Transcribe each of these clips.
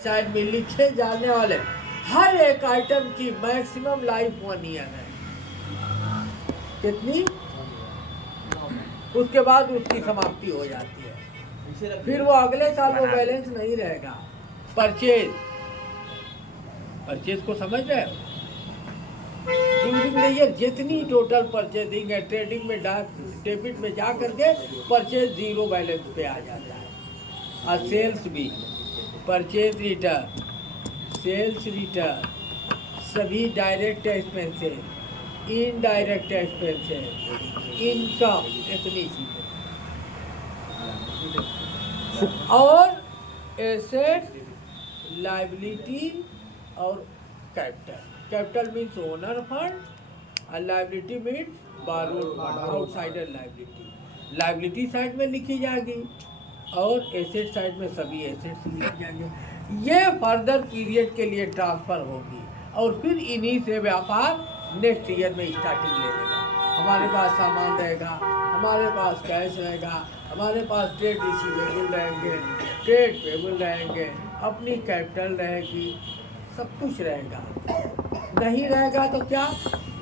Side में लिखे जाने वाले हर एक आइटम की मैक्सिमम लाइफ 1 ईयर है। कितनी? उसके बाद उसकी समाप्ति हो जाती है, फिर वो अगले साल वो बैलेंस नहीं रहेगा। परचेज को समझ रहे हो? ड्यूरिंग द ईयर जितनी टोटल परचेजिंग है, ट्रेडिंग में डेबिट में जा करके परचेज जीरो बैलेंस पे आ जाता है। और सेल्स भी, परचेज रिटर्न, सेल्स रिटर्न, सभी direct expenses, indirect expenses, income, इतनी चीजें, और एसेट, लायबिलिटी और capital. Capital means owner fund और liability means borrowed fund, outsider liability. Liability side में लिखी जाएगी और एसेट साइड में सभी एसेट्स लिखे जाएंगे। ये फर्दर पीरियड के लिए ट्रांसफर होगी और फिर इन्हीं से व्यापार नेक्स्ट ईयर में स्टार्टिंग ले लेगा। हमारे पास सामान रहेगा, हमारे पास कैश रहेगा, हमारे पास ट्रेड रिसीवेबल रहेंगे, ट्रेड पेबल रहेंगे, अपनी कैपिटल रहेगी, सब कुछ रहेगा। नहीं रहेगा तो क्या?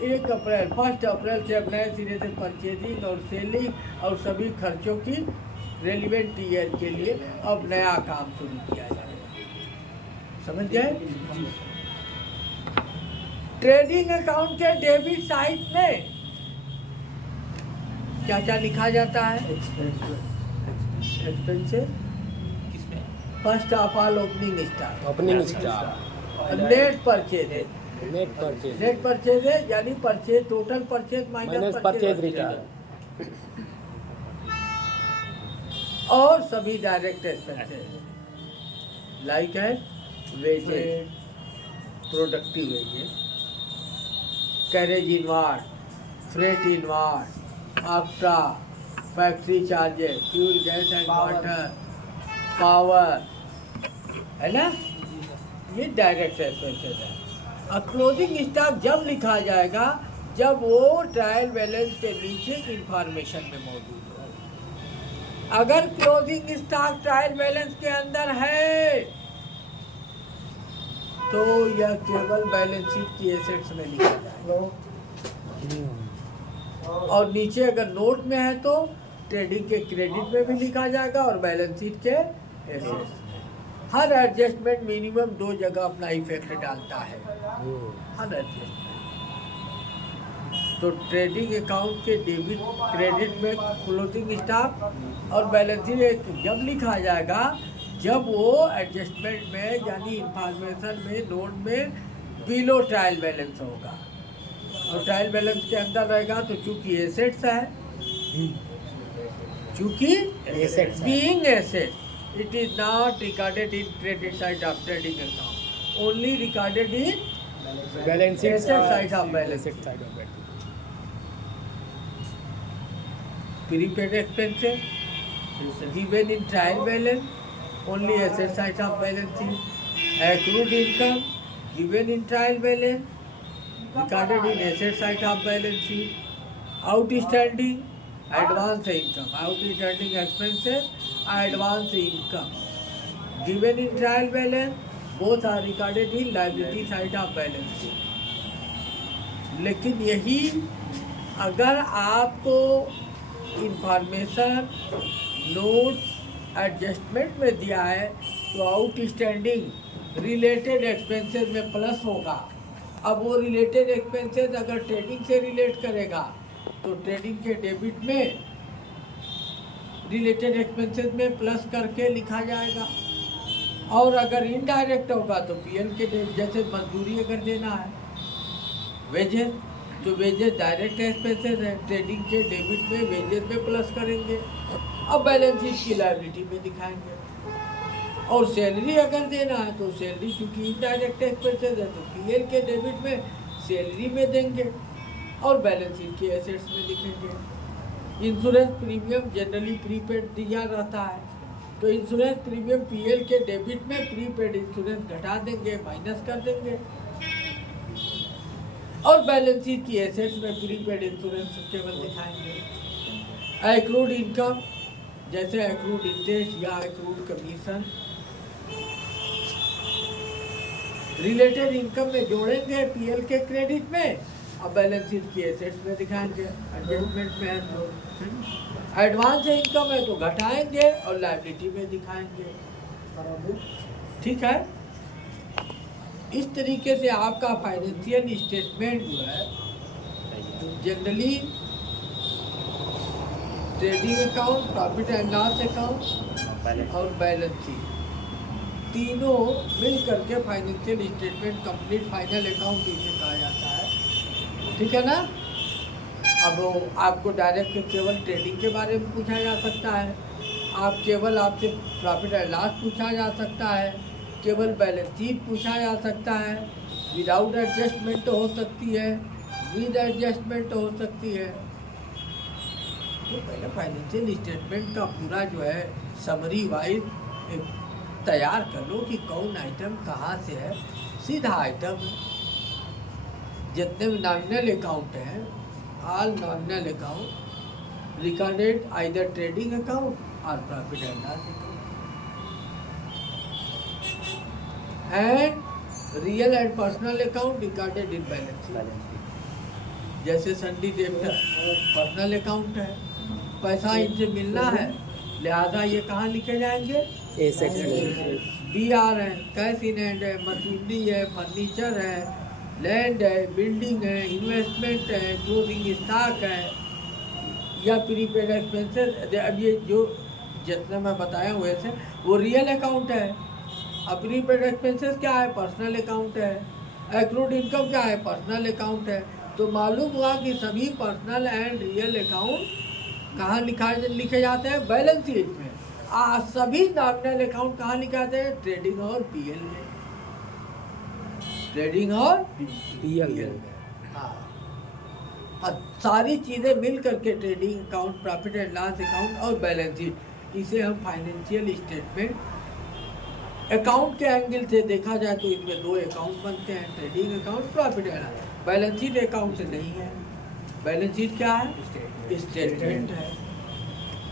1 अप्रैल से अब नए सिरे से परचेजिंग और सेलिंग और सभी खर्चों की रेलिवेंट ईयर के लिए अब नया काम शुरू किया जाएगा। समझ गए? ट्रेडिंग अकाउंट के डेबिट साइड में क्या क्या लिखा जाता है? Expenses, first of all opening stock, net purchase है, यानी purchase, total purchase minus purchase return, और सभी डायरेक्ट एक्सपेंसेस लाइक है wages, productive wages, carriage inward, freight inward, आफ्टा, factory charges, fuel, gas and water, power, है ना? ये direct expenses है। और क्लोजिंग स्टॉक जब लिखा जाएगा जब वो ट्रायल बैलेंस के नीचे इंफॉर्मेशन में मौजूद हो। अगर क्लोजिंग स्टॉक ट्रायल बैलेंस के अंदर है तो यह केवल बैलेंस शीट की एसेट्स में लिखा जाएगा, और नीचे अगर नोट में है तो ट्रेडिंग के क्रेडिट में भी लिखा जाएगा और बैलेंस शीट के एसेट्स में। हर एडजस्टमेंट मिनिमम 2 जगह अपना इफेक्ट डालता है, हर एडजस्टमेंट। तो ट्रेडिंग अकाउंट के डेबिट क्रेडिट में क्लोजिंग स्टॉक और बैलेंस शीट जब लिखा जाएगा जब वो एडजस्टमेंट में यानी इंफॉर्मेशन में नोट में बिलो ट्रायल बैलेंस होगा, और ट्रायल बैलेंस के अंदर रहेगा तो चूंकि एसेट्स है, चूंकि assets being asset, it is not recorded in credit side of trading account, only recorded in balance sheet side of balance sheet. Prepaid expenses given in trial balance, only asset side of balance sheet. Accrued income given in trial balance, recorded in asset side of balance sheet. Outstanding advance income, outstanding expenses, advance income given in trial balance, both are recorded in liability side of balance sheet. लेकिन यही अगर आपको information notes adjustment में दिया है तो outstanding related expenses में plus होगा। अब वो रिलेटेड एक्सपेंसेस अगर ट्रेडिंग से रिलेट करेगा तो ट्रेडिंग के डेबिट में रिलेटेड एक्सपेंसेस में प्लस करके लिखा जाएगा, और अगर इनडायरेक्ट होगा तो पीएल के जैसे मजदूरी अगर देना है, वेजेस, तो वेजेस डायरेक्ट एक्सपेंसेस है, ट्रेडिंग के डेबिट में वेजेस में प्लस करेंगे, अब बैलेंस शीट की लायबिलिटी में दिखाएंगे। और सैलरी अगर देना है तो सैलरी चूँकि इनडायरेक्ट एक्सपेंसेस है तो पीएल के डेबिट में सैलरी में देंगे और बैलेंस शीट के एसेट्स में लिखेंगे। इंश्योरेंस प्रीमियम जनरली प्रीपेड दिया रहता है, तो इंश्योरेंस प्रीमियम पीएल के डेबिट में प्रीपेड इंश्योरेंस घटा देंगे, माइनस कर देंगे, और बैलेंस शीट की एसेट्स में प्रीपेड इंश्योरेंस केवल दिखाएंगे। एक्रूड इनकम जैसे एक्रूड इंटरेस्ट या एक्रूड कमीशन रिलेटेड इनकम में जोड़ेंगे पीएल के क्रेडिट में, अब बैलेंस शीट की एसेट्स में दिखाएंगे, एडजस्टमेंट में है तो एडवांस इनकम है तो घटाएंगे और लायबिलिटी में दिखाएंगे। ठीक है, इस तरीके से आपका फाइनेंशियल स्टेटमेंट जो है generally trading account, profit and loss account और बैलेंस शीट तीनों मिल करके financial statement complete final account इसे कहा जाता है। ठीक है ना। अब आपको डायरेक्ट केवल ट्रेडिंग के बारे में पूछा जा सकता है, आप केवल आपसे प्रॉफिट एंड लॉस पूछा जा सकता है, केवल बैलेंस शीट पूछा जा सकता है, विदाउट एडजस्टमेंट हो सकती है, विद एडजस्टमेंट हो सकती है। तो पहले फाइनेंशियल स्टेटमेंट का पूरा जो है समरी वाइज तैयार कर लो कि कौन आइटम कहाँ से है, सीधा आइटम जितने भी नॉमिनल अकाउंट हैं, all nominal account recorded either trading account और profit and loss account and real and personal account recorded in balance sheet. जैसे सन्डी डेब्टर पर्सनल अकाउंट है, पैसा इनसे मिलना है, लिहाजा ये कहाँ लिखे जाएंगे, BR है, कैश इन हैंड है, मशीनरी है, फर्नीचर है, लैंड है, बिल्डिंग है, इन्वेस्टमेंट है, क्लोजिंग स्टॉक है या प्रीपेड एक्सपेंसेस। अब ये जो जितना मैं बताया हुए से वो रियल अकाउंट है। अब प्रीपेड एक्सपेंसेस क्या है, पर्सनल अकाउंट है। एक्रूड इनकम क्या है, पर्सनल अकाउंट है। तो मालूम हुआ कि सभी पर्सनल एंड रियल अकाउंट कहाँ लिखे जाते हैं, बैलेंस शीट में। सभी नॉमिनल अकाउंट कहाँ लिखे जाते हैं, ट्रेडिंग और पीएल में, ट्रेडिंग और पीएल में। हाँ, और सारी चीज़ें मिल करके trading account, profit and loss account और बैलेंस शीट, इसे हम फाइनेंशियल स्टेटमेंट अकाउंट के एंगल से देखा जाए तो इसमें दो अकाउंट बनते हैं, trading account, profit and loss. Balance sheet account नहीं है, बैलेंस शीट क्या है, स्टेटमेंट है।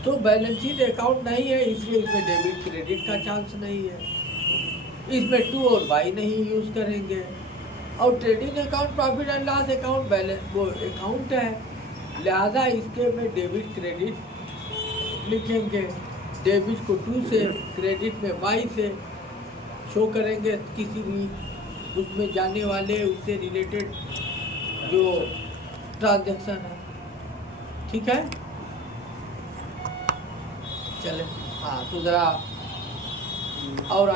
तो बैलेंस शीट अकाउंट नहीं है, इसलिए इसमें डेबिट क्रेडिट का चांस नहीं है, इसमें टू और बाई नहीं यूज़ करेंगे। और trading account, profit and loss account balance वो अकाउंट है, लिहाजा इसके में डेबिट क्रेडिट लिखेंगे। डेबिट को टू से, क्रेडिट में बाई से शो करेंगे, किसी भी उसमें जाने वाले उससे रिलेटेड जो ट्रांजैक्शन है। ठीक है, चले। हाँ, तो ज़रा और